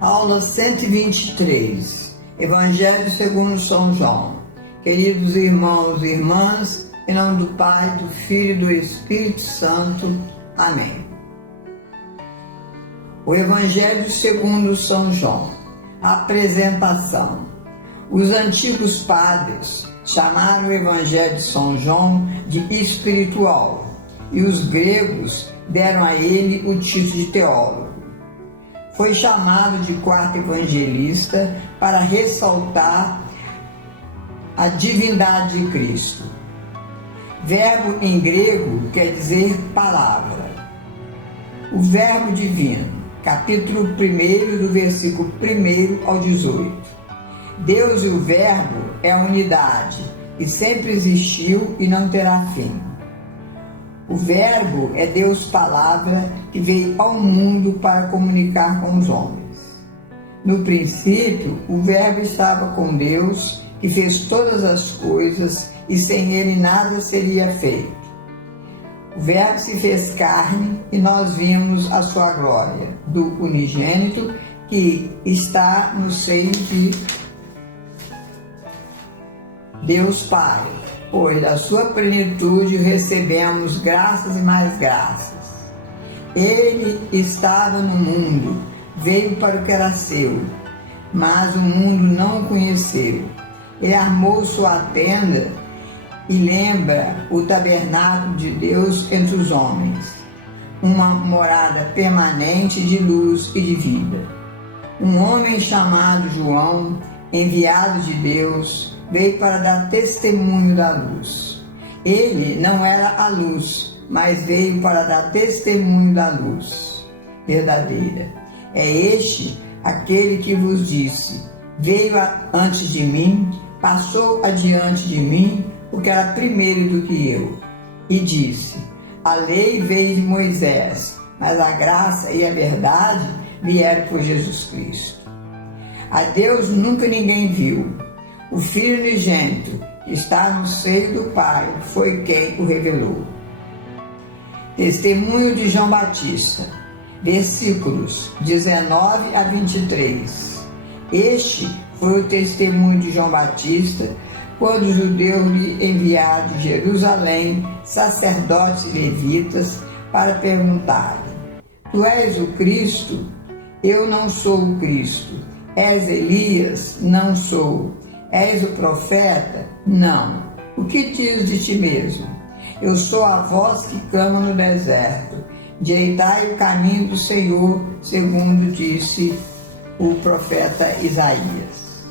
Aula 123, Evangelho segundo São João. Queridos irmãos e irmãs, em nome do Pai, do Filho e do Espírito Santo. Amém. O Evangelho segundo São João. Apresentação. Os antigos padres chamaram o Evangelho de São João de espiritual e os gregos deram a ele o título de teólogo. Foi chamado de quarto evangelista para ressaltar a divindade de Cristo. Verbo em grego quer dizer palavra. O verbo divino, capítulo 1, do versículo 1 ao 18. Deus e o verbo é a unidade e sempre existiu e não terá fim. O verbo é Deus palavra que veio ao mundo para comunicar com os homens. No princípio, o verbo estava com Deus, que fez todas as coisas, e sem ele nada seria feito. O verbo se fez carne e nós vimos a sua glória, do unigênito que está no seio de Deus Pai, pois da sua plenitude recebemos graças e mais graças. Ele estava no mundo, veio para o que era seu, mas o mundo não o conheceu. Ele armou sua tenda e lembra o tabernáculo de Deus entre os homens, uma morada permanente de luz e de vida. Um homem chamado João, enviado de Deus, veio para dar testemunho da luz. Ele não era a luz, mas veio para dar testemunho da luz verdadeira. É este aquele que vos disse: veio antes de mim, passou adiante de mim, porque era primeiro do que eu. E disse: a lei veio de Moisés, mas a graça e a verdade vieram por Jesus Cristo. A Deus nunca ninguém viu. O Filho unigênito, que está no seio do Pai, foi quem o revelou. Testemunho de João Batista, versículos 19 a 23. Este foi o testemunho de João Batista, quando os judeus lhe enviaram de Jerusalém sacerdotes e levitas para perguntar-lhe: tu és o Cristo? Eu não sou o Cristo. És Elias? Não sou. És o profeta? Não. O que diz de ti mesmo? Eu sou a voz que clama no deserto. Endireitai o caminho do Senhor, segundo disse o profeta Isaías.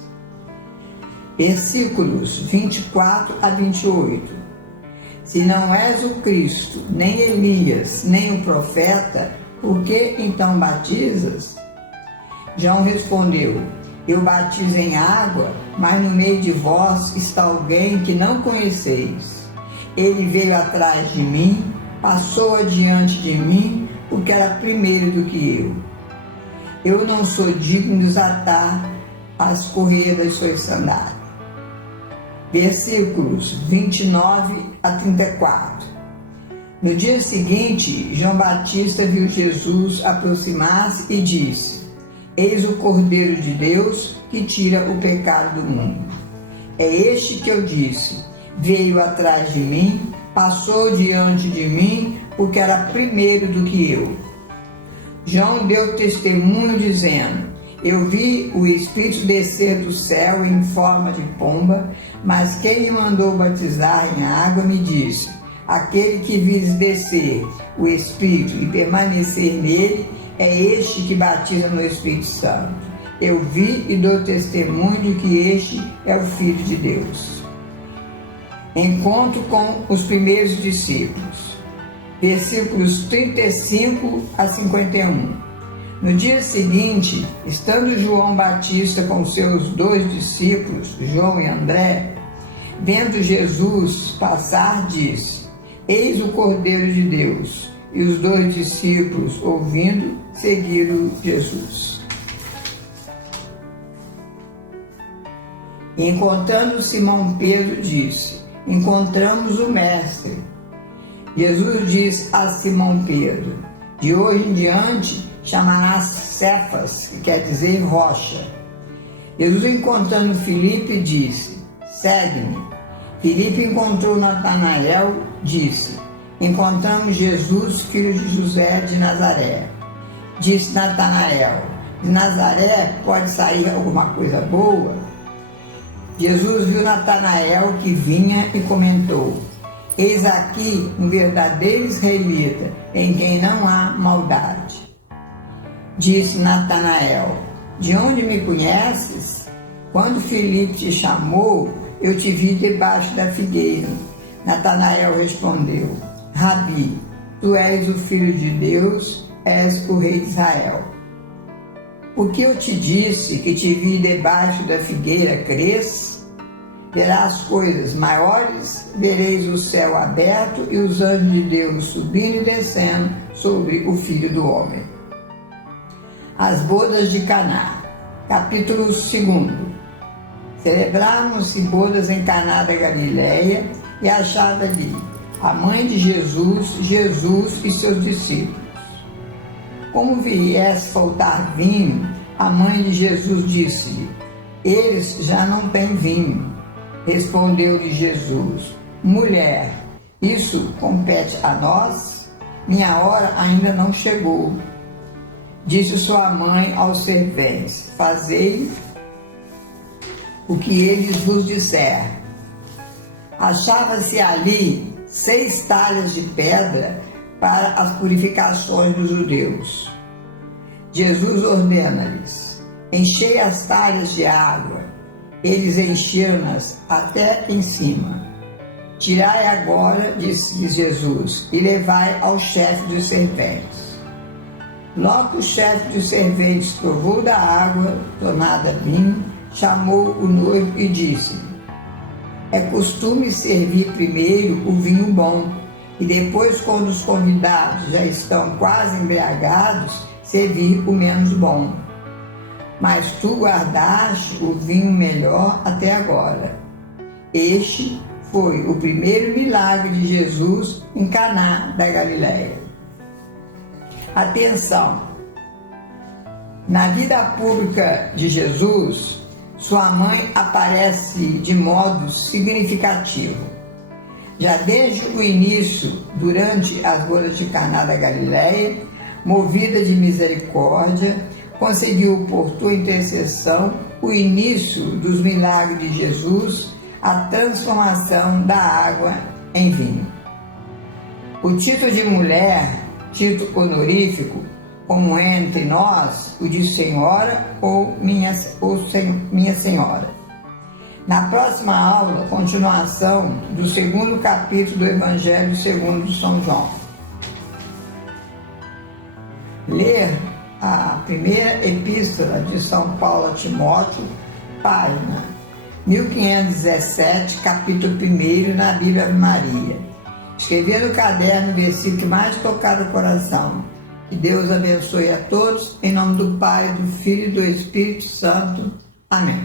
Versículos 24 a 28. Se não és o Cristo, nem Elias, nem o profeta, por que então batizas? João respondeu: eu batizo em água, mas no meio de vós está alguém que não conheceis. Ele veio atrás de mim, passou adiante de mim, porque era primeiro do que eu. Eu não sou digno de desatar as correias das suas sandálias. Versículos 29 a 34. No dia seguinte, João Batista viu Jesus aproximar-se e disse: eis o Cordeiro de Deus que tira o pecado do mundo. É este que eu disse: veio atrás de mim, passou diante de mim, porque era primeiro do que eu. João deu testemunho dizendo: eu vi o Espírito descer do céu em forma de pomba, mas quem me mandou batizar em água me disse: aquele que vis descer o Espírito e permanecer nele, é este que batiza no Espírito Santo. Eu vi e dou testemunho de que este é o Filho de Deus. Encontro com os primeiros discípulos. Versículos 35 a 51. No dia seguinte, estando João Batista com seus 2 discípulos, João e André, vendo Jesus passar, disse: eis o Cordeiro de Deus. E os 2 discípulos, ouvindo, seguiram Jesus. E encontrando Simão Pedro, disse: encontramos o Mestre. Jesus disse a Simão Pedro: De hoje em diante chamarás Cefas, que quer dizer rocha. Jesus, encontrando Filipe, disse: segue-me. Filipe encontrou Natanael, disse: encontramos Jesus, filho de José de Nazaré. Disse Natanael: de Nazaré pode sair alguma coisa boa? Jesus viu Natanael que vinha e comentou: eis aqui um verdadeiro israelita, em quem não há maldade. Disse Natanael: de onde me conheces? Quando Filipe te chamou, eu te vi debaixo da figueira. Natanael respondeu: Rabi, tu és o Filho de Deus, és o Rei de Israel. Porque eu te disse que te vi debaixo da figueira, crês? Verás coisas maiores, vereis o céu aberto e os anjos de Deus subindo e descendo sobre o Filho do Homem. As bodas de Caná, capítulo 2. Celebraram-se bodas em Caná da Galileia e achava ali a mãe de Jesus, Jesus e seus discípulos. Como viesse faltar vinho, a mãe de Jesus disse-lhe: eles já não têm vinho. Respondeu-lhe Jesus: mulher, isso compete a nós? Minha hora ainda não chegou. Disse sua mãe aos serventes: fazei o que eles vos disser. Achava-se ali 6 talhas de pedra para as purificações dos judeus. Jesus ordena-lhes: enchei as talhas de água. Eles encheram-nas até em cima. Tirai agora, disse Jesus, e levai ao chefe dos serventes. Logo o chefe dos serventes provou da água tornada vinho, chamou o noivo e disse-lhe: é costume servir primeiro o vinho bom, e depois, quando os convidados já estão quase embriagados, servir o menos bom. Mas tu guardaste o vinho melhor até agora. Este foi o primeiro milagre de Jesus em Caná da Galileia. Atenção! Na vida pública de Jesus, sua mãe aparece de modo significativo. Já desde o início, durante as bodas de Caná da Galileia, movida de misericórdia, conseguiu por tua intercessão o início dos milagres de Jesus, a transformação da água em vinho. O título de mulher, título honorífico, como entre nós o de senhora ou minha senhora. Na próxima aula, continuação do 2º capítulo do Evangelho segundo São João. Ler a primeira epístola de São Paulo a Timóteo, página 1517, capítulo 1 na Bíblia Ave Maria. Escrever no caderno o versículo que mais tocar o coração. Que Deus abençoe a todos, em nome do Pai, do Filho e do Espírito Santo. Amém.